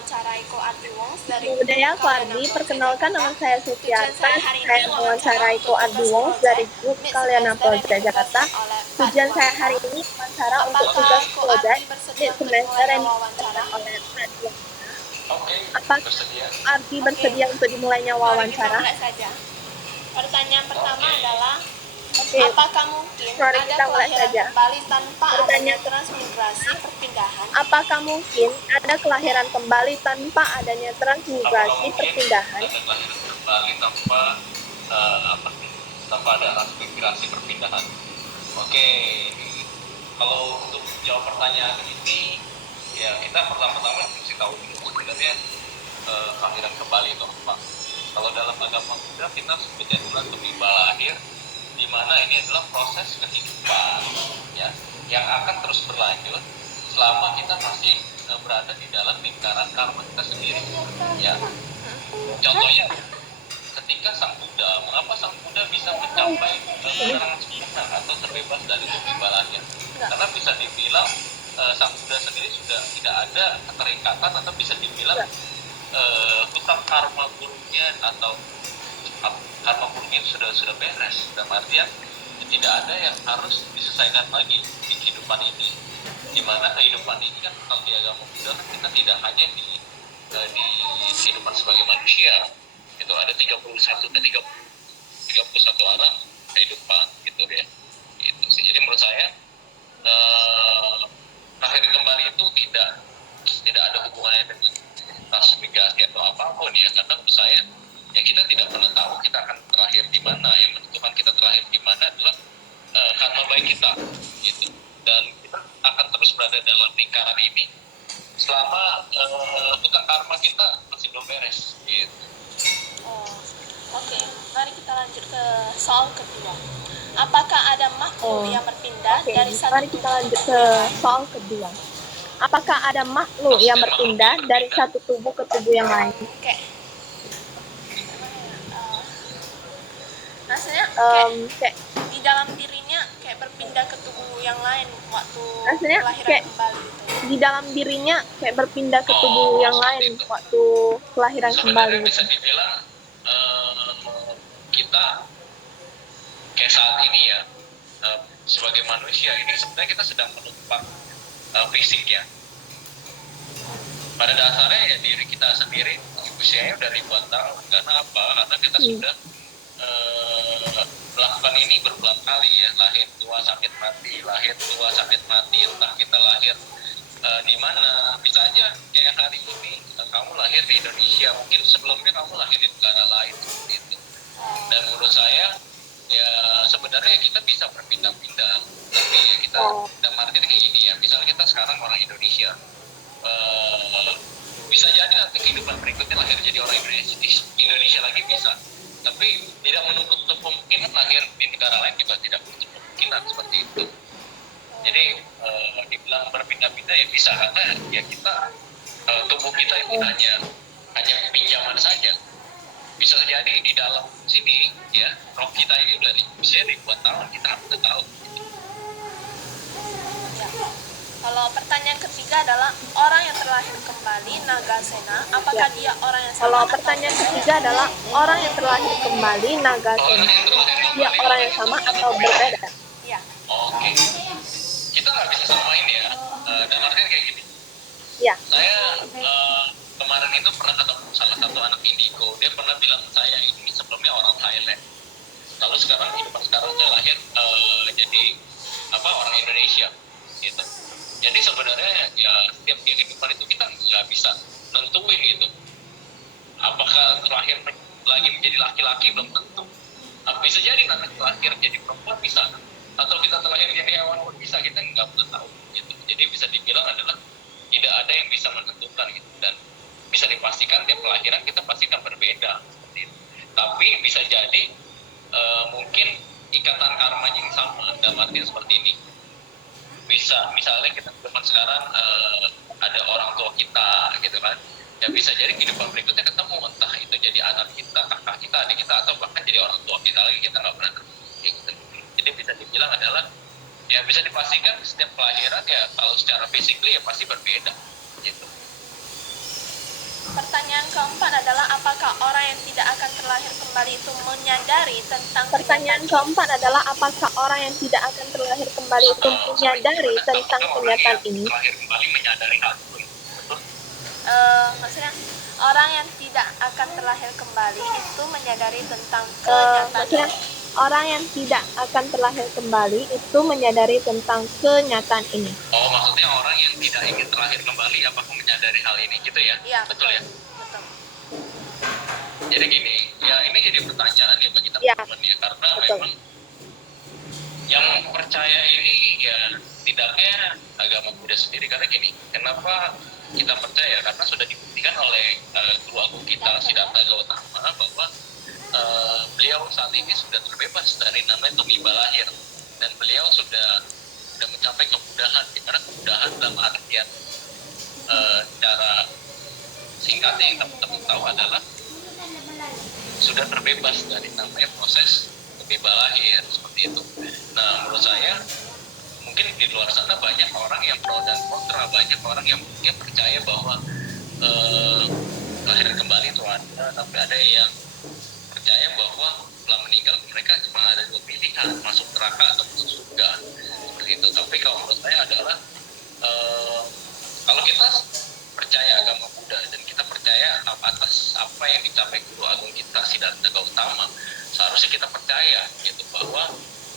mewawancarai Ko Ardiwong dari Budaya Ko Ardi, perkenalkan nama saya Suciarta. Saya mewawancarai Ko Ardiwong dari grup Kaliana Project Jakarta. Tujuan saya hari ini wawancara untuk tugas project di semester yang dilakukan oleh Pak Ardi. Apakah Ardi bersedia untuk dimulainya wawancara? Pertanyaan pertama adalah Oke, apakah mungkin mari ada kita mulai kelahiran saja. kembali tanpa adanya Pertanyaan- transmigrasi perpindahan? Apakah mungkin ada kelahiran kembali tanpa adanya transmigrasi perpindahan? Ada kelahiran kembali tanpa ada transmigrasi perpindahan. Oke, kalau untuk jawab pertanyaan ini, ya kita pertama-tama mesti tahu dulu sebenarnya kelahiran kembali itu apa. Kalau dalam agama Buddha kita sebutnya adalah kembali lahir, di mana ini adalah proses kehidupan ya yang akan terus berlanjut selama kita masih berada di dalam lingkaran karma kita sendiri ya. Contohnya ketika Sang Buddha, mengapa Sang Buddha bisa mencapai keterangan sempurna atau terbebas dari kembali lahir? Karena bisa dibilang Sang Buddha sendiri sudah tidak ada keterikatan atau bisa dibilang hutang karma buruknya atau karma buruknya sudah beres. Dalam artian tidak ada yang harus diselesaikan lagi di kehidupan ini, di mana kehidupan ini kan kalau di agama Buddha kan kita tidak hanya di kehidupan sebagai manusia, itu ada 31 arah kehidupan gitu ya. Itu sih. Jadi menurut saya lahir kembali itu tidak ada hubungannya dengan transmigrasi atau apapun ya, karena menurut saya ya kita tidak pernah tahu kita akan terakhir di mana. Yang menentukan kita terakhir di mana adalah karma baik kita gitu, dan kita akan terus berada dalam lingkaran ini selama hutang karma kita masih belum beres gitu. Oke, mari kita lanjut ke soal kedua. Apakah ada makhluk yang berpindah dari satu mari kita lanjut ke soal kedua. Apakah ada makhluk yang berpindah dari satu tubuh ke tubuh yang lain? Oke. Rasanya kayak di dalam dirinya kayak berpindah ke tubuh yang lain waktu kelahiran kembali gitu. Di dalam dirinya kayak berpindah ke tubuh yang lain waktu kelahiran kembali. Sebenarnya bisa dibilang kita kayak saat ini ya sebagai manusia ini sebenarnya kita sedang menumpang fisik ya. Pada dasarnya ya diri kita sendiri usianya udah ribuan tahun. Karena apa? Karena kita sudah melakukan ini berulang kali ya, lahir tua sakit mati, lahir tua sakit mati, entah kita lahir di mana. Bisa aja kayak hari ini kamu lahir di Indonesia, mungkin sebelumnya kamu lahir di negara lain seperti itu. Dan menurut saya ya sebenarnya kita bisa berpindah-pindah, tapi ya kita martin kayak gini ya, misalnya kita sekarang orang Indonesia, bisa jadi nanti kehidupan berikutnya lahir jadi orang Indonesia lagi bisa, tapi tidak menutup kemungkinan lahir di negara lain juga tidak menutup kemungkinan seperti itu. Jadi dibilang berpindah-pindah ya bisa, karena ya kita tubuh kita itu hanya pinjaman saja. Bisa jadi di dalam sini ya roh kita ini udah bisa ribuan tahun kita udah tahu. Kalau pertanyaan ketiga adalah orang yang terlahir kembali Nagasena, apakah dia orang yang sama? Kalau pertanyaan ketiga adalah orang yang terlahir kembali Nagasena, dia orang yang sama atau berbeda? Iya. Oke. Kita nggak bisa samain ya. Dan artinya kayak gini. Iya. Saya kemarin itu pernah ketemu salah satu anak indigo. Dia pernah bilang saya ini sebelumnya orang Thailand. Lalu sekarang kehidupan sekarang saya lahir jadi orang Indonesia gitu. Jadi sebenarnya ya setiap kehidupan itu kita nggak bisa nentuin gitu. Apakah terakhir lagi menjadi laki-laki belum tentu. Bisa jadi nanti terakhir jadi perempuan bisa. Atau kita terakhir jadi hewan pun bisa, kita nggak pernah tahu gitu. Jadi bisa dibilang adalah tidak ada yang bisa menentukan gitu, dan bisa dipastikan tiap kelahiran kita pastikan berbeda seperti itu. Tapi bisa jadi mungkin ikatan karmanya yang sama, dalam artian seperti ini. Bisa misalnya kita teman sekarang ada orang tua kita gitu kan, ya bisa jadi kehidupan berikutnya ketemu, entah itu jadi anak kita, kakak kita, adik kita, atau bahkan jadi orang tua kita lagi, kita nggak pernah ketemu gitu. Jadi bisa dibilang adalah ya bisa dipastikan setiap kelahiran ya kalau secara physically ya pasti berbeda gitu. keempat adalah apakah orang yang tidak akan terlahir kembali itu menyadari tentang Pertanyaan keempat adalah apakah orang yang tidak akan terlahir kembali itu menyadari tentang kenyataan ini? Terlahir kembali menyadari hal itu. Betul? Maksudnya orang yang tidak akan terlahir kembali itu menyadari tentang kenyataan Maksudnya orang yang tidak akan terlahir kembali itu menyadari tentang kenyataan ini. Oh, maksudnya orang yang tidak ingin terlahir kembali apakah menyadari hal ini gitu ya? Iya, Betul ya? betul. Jadi gini, ya ini jadi pertanyaan ya bagi Ya, teman-teman ya, karena betul. memang yang percaya ini ya tidaknya agama Buddha sendiri. Karena gini, kenapa kita percaya? Karena sudah dibuktikan oleh guru agung kita Siddhartha Gautama bahwa beliau saat ini sudah terbebas dari namanya tumiba lahir, dan beliau sudah mencapai kemudahan. Karena kemudahan dalam artian cara singkatnya yang teman-teman tahu adalah sudah terbebas dari namanya proses tumiba lahir seperti itu. Nah, menurut saya mungkin di luar sana banyak orang yang pro dan kontra, banyak orang yang mungkin percaya bahwa kelahiran kembali itu ada, tapi ada yang percaya bahwa setelah meninggal mereka cuma ada dua pilihan, masuk neraka atau masuk surga seperti itu. Tapi kalau menurut saya adalah kalau kita percaya agama Buddha dan kita percaya atas apa yang dicapai guru agung kita Siddhartha Gautama, seharusnya kita percaya gitu bahwa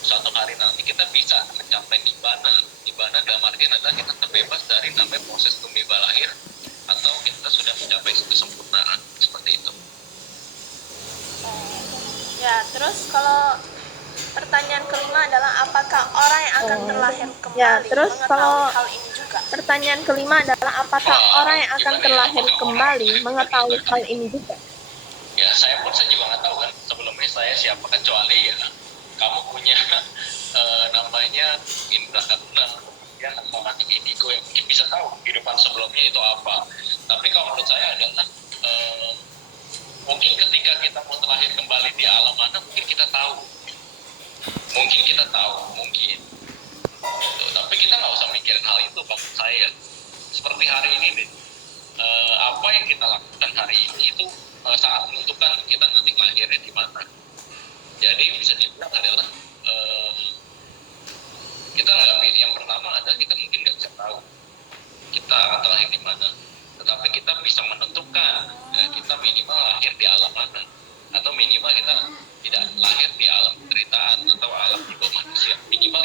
suatu hari nanti kita bisa mencapai nibbana. Nibbana dalam artian adalah kita terbebas dari namanya proses tumiba lahir, atau kita sudah mencapai kesempurnaan seperti itu. Ya, terus kalau pertanyaan kelima adalah apakah orang yang akan terlahir kembali Ya, terus mengetahui kalau hal ini juga? Pertanyaan kelima adalah apakah orang yang akan terlahir kembali mengetahui hal ini juga? Ya, saya juga nggak tahu kan sebelumnya saya siapa, kecuali ya kamu punya namanya indra karuna ya, atau mati indigo yang mungkin bisa tahu kehidupan sebelumnya itu apa. Tapi kalau menurut saya adalah mungkin ketika kita mau terlahir kembali di alam mana, mungkin kita tahu, mungkin gitu. Tapi kita nggak usah mikirin hal itu. Maksud saya seperti hari ini nih, apa yang kita lakukan hari ini itu saat menentukan kita nanti lahirnya di mana. Jadi bisa dibilang adalah kita nggak, yang pertama adalah kita mungkin nggak bisa tahu kita akan terlahir di mana, tetapi kita bisa menentukan ya, kita minimal lahir di alam mana, atau minimal kita tidak lahir di alam penderitaan atau alam di bawah manusia. Minimal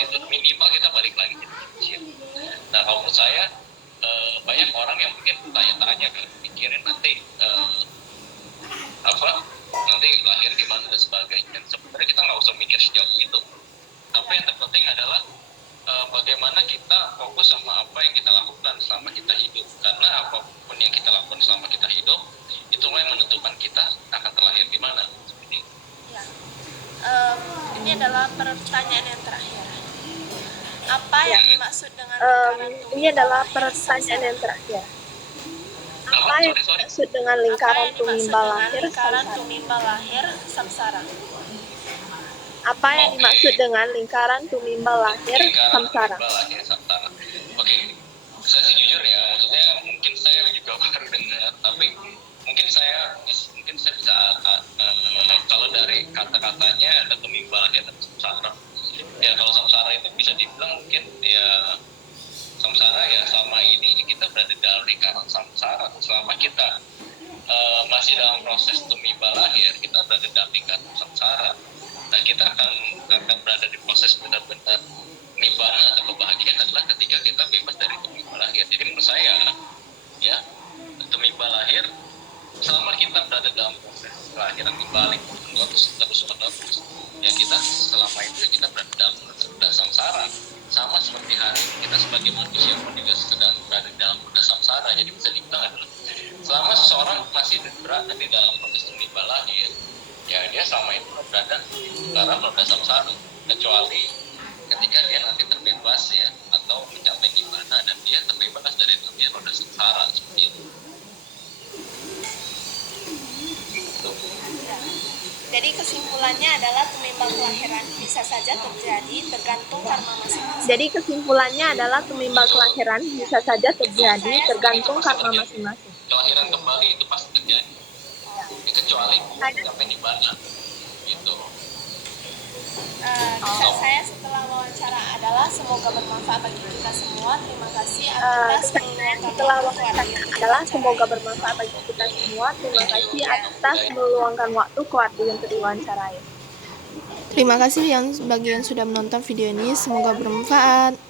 kita balik lagi jadi manusia. Nah, kalau menurut saya banyak orang yang mungkin tanya-tanya kan, mikirin nanti nanti lahir di mana dan sebagainya. Dan sebenarnya kita nggak usah mikir sejauh itu. Tapi yang terpenting adalah bagaimana kita fokus sama apa yang kita lakukan selama kita hidup. Karena apapun yang kita lakukan selama kita hidup, itulah yang menentukan kita akan terlahir di mana. Seperti itu. Ya. Ini adalah pertanyaan yang terakhir. Apa yang dimaksud dengan lingkaran tumiba Ini adalah lahir pertanyaan yang terakhir. Apa yang Sorry. dimaksud dengan Apa lingkaran yang dimaksud tumiba dengan lahir lingkaran samsara? tumiba lahir samsara? Apa yang dimaksud dengan lingkaran tumiba lahir samsara? Lahir samsara. Oke, saya sih jujur ya, maksudnya mungkin saya juga baru dengar, tapi mungkin saya bisa kalau dari kata-katanya ada tumiba lahir dan samsara. Ya kalau samsara itu bisa dibilang mungkin ya samsara ya selama ini kita berada dalam lingkaran samsara. Selama kita masih dalam proses tumiba lahir, kita berada dalam lingkaran samsara. Nah, kita akan berada di proses benar-benar nibbana atau kebahagiaan adalah ketika kita bebas dari tumiba lahir. Jadi menurut saya ya, tumiba lahir selama kita berada dalam proses kelahiran kembali terus menerus ya, kita selama itu kita berada dalam samsara. Sama seperti hari kita sebagai manusia pun juga sedang berada dalam samsara. Jadi bisa dibilang adalah selama seseorang masih berada di dalam proses tumiba lahir, ya dia sama itu berada dalam roda samsara, kecuali ketika dia nanti terbebas ya, atau mencapai nibbana dan dia terbebas dari roda samsara seperti itu. Jadi kesimpulannya adalah tumiba kelahiran bisa saja terjadi tergantung karma masing-masing. Jadi kesimpulannya adalah tumiba kelahiran bisa saja terjadi tergantung karma masing-masing. Kelahiran kembali itu pasti terjadi. kecuali sampai di mana gitu. Kesan saya setelah wawancara adalah semoga bermanfaat bagi kita semua. Terima kasih atas Setelah wawancara adalah semoga bermanfaat bagi kita semua. Terima kasih atas meluangkan waktu ke waktu untuk diwawancarai. Terima kasih bagi yang sudah menonton video ini, semoga bermanfaat.